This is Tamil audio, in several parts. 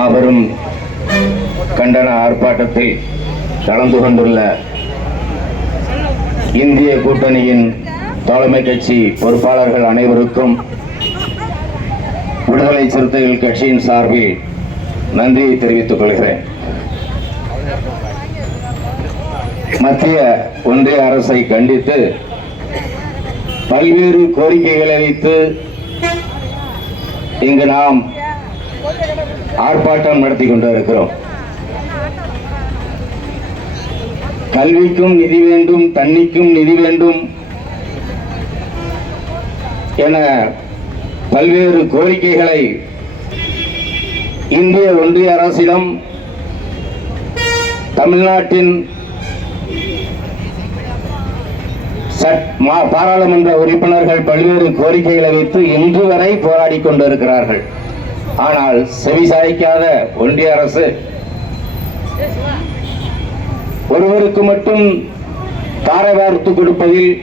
மாபெரும் கண்டன ஆர்ப்பாட்டத்தில் கலந்து கொண்டுள்ள இந்திய கூட்டணியின் தலைமை கட்சி பொறுப்பாளர்கள் அனைவருக்கும் விடுதலை சிறுத்தைகள் கட்சியின் சார்பில் நன்றியை தெரிவித்துக் கொள்கிறேன். மத்திய ஒன்றிய அரசை கண்டித்து பல்வேறு கோரிக்கைகளை வைத்து இங்கு நாம் ஆர்ப்பாட்டம் நடத்தி கொண்டிருக்கிறோம். கல்விக்கும் நிதி வேண்டும், தண்ணிக்கும் நிதி வேண்டும் என பல்வேறு கோரிக்கைகளை இந்திய ஒன்றிய அரசிடம் தமிழ்நாட்டின் பாராளுமன்ற உறுப்பினர்கள் பல்வேறு கோரிக்கைகளை வைத்து இன்று வரை போராடி கொண்டிருக்கிறார்கள். ஆனால் செவிசாய்க்காத ஒன்றிய அரசு ஒருவருக்கு மட்டும் தாரை வார்த்து கொடுப்பதில்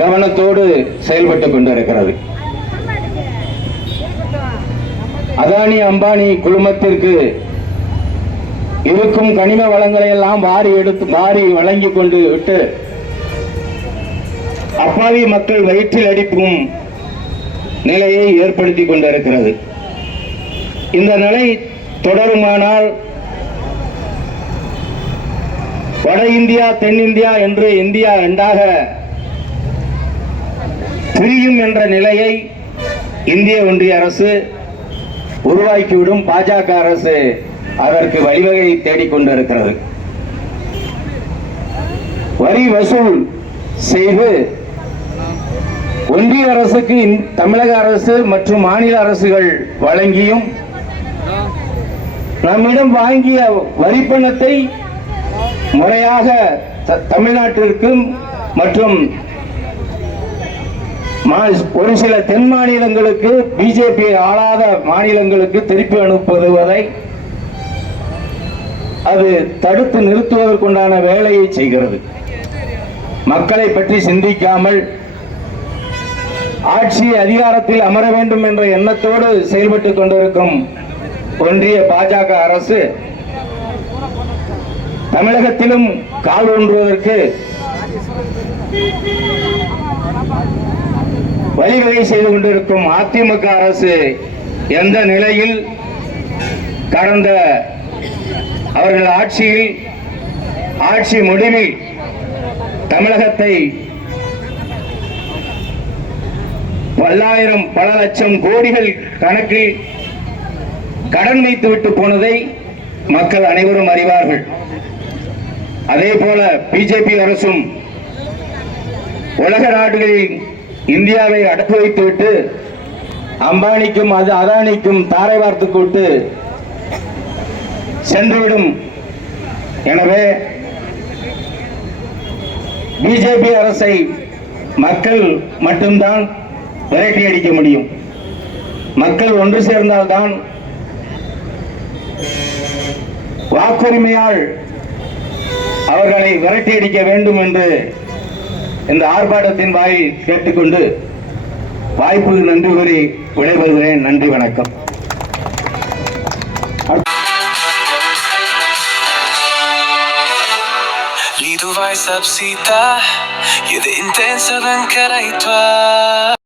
கவனத்தோடு செயல்பட்டுக் கொண்டிருக்கிறது. அதானி அம்பானி குழுமத்திற்கு இருக்கும் கனிம வளங்களை எல்லாம் வாரி வழங்கி கொண்டு விட்டு அப்பாவி மக்கள் வயிற்றில் அடிக்கும் நிலையை ஏற்படுத்தி கொண்டிருக்கிறது. இந்த நிலை தொடருமானால் வட இந்தியா தென்னிந்தியா என்று இந்தியா இரண்டாக பிரியும் என்ற நிலையை இந்திய ஒன்றிய அரசு உருவாக்கிவிடும். பாஜக அரசு அதற்கு வழிவகை தேடிக்கொண்டிருக்கிறது. வரி வசூல் செய்து ஒன்றிய அரசுக்கு தமிழக அரசு மற்றும் மாநில அரசுகள் வழங்கியும் நம்மிடம் வாங்கிய வரிப்பணத்தை முறையாக தமிழ்நாட்டிற்கும் மற்றும் ஒரு சில தென் மாநிலங்களுக்கு பிஜேபி ஆளாத மாநிலங்களுக்கு திருப்பி அனுப்புவதை அது தடுத்து நிறுத்துவதற்குண்டான வேலையை செய்கிறது. மக்களை பற்றி சிந்திக்காமல் ஆட்சி அதிகாரத்தில் அமர வேண்டும் என்ற எண்ணத்தோடு செயல்பட்டுக் கொண்டிருக்கும் ஒன்றிய பாஜக அரசு தமிழகத்திலும் கால் ஊன்றுவதற்கு வழிவகை செய்து கொண்டிருக்கும் அதிமுக அரசு எந்த நிலையில் கடந்த அவர்கள் ஆட்சி முடிவில் தமிழகத்தை பல லட்சம் கோடிகள் கணக்கில் கடன் வைத்துவிட்டு போனதை மக்கள் அனைவரும் அறிவார்கள். அதே போல பிஜேபி அரசும் உலக நாடுகளில் இந்தியாவை அடக்கு வைத்துவிட்டு அம்பானிக்கும் அதானிக்கும் தாரை வார்த்து விட்டு சென்றுவிடும். எனவே பிஜேபி அரசை மக்கள் மட்டும்தான் விரட்டி அடிக்க முடியும். மக்கள் ஒன்று சேர்ந்தால்தான் வாக்குரிமையால் அவர்களை விரட்டி அடிக்க வேண்டும் என்று இந்த ஆர்ப்பாட்டத்தின் வாயில் கேட்டுக்கொண்டு வாய்ப்புக்கு நன்றி கூறி விடைபெறுகிறேன். நன்றி, வணக்கம். Lì tu vai sapsita, io ti intensa d'anche lei tua.